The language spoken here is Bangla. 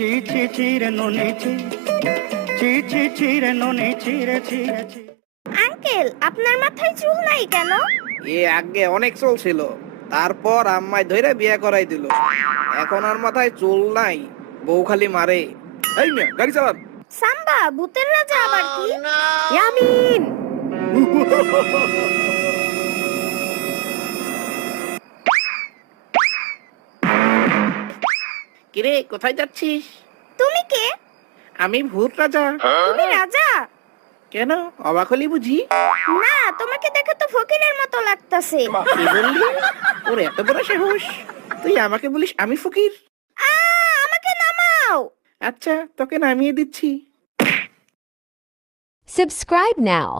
ছি ছি ছি রে ননি ছি ছি ছি ছি রে ননি ছি রে ছি রে ছি। আঙ্কেল, আপনার মাথায় চুল নাই কেন? এ আগে অনেক চলছিল, তারপর আম্মাই ধইরা বিয়ে করাই দিল। এখন আর মাথায় চুল নাই, বউ খালি মারে। এই মিয়া গাড়ি চালান। সাম্বা, ভূতের রাজা আবার কি? ইয়ামিন, কিরে কোথায় যাচ্ছিস? তুমি কে? আমি ভূত রাজা। তুমি রাজা? কেন, অবাক হলি বুঝি? না, তোমাকে দেখে তো ফকিরের মতো লাগতাছে। কি বললি? তোর এত বড় সাহস, তুই আমাকে বলিস আমি ফকির? আমাকে নামাও। আচ্ছা, তোকে নামিয়ে দিচ্ছি। subscribe now.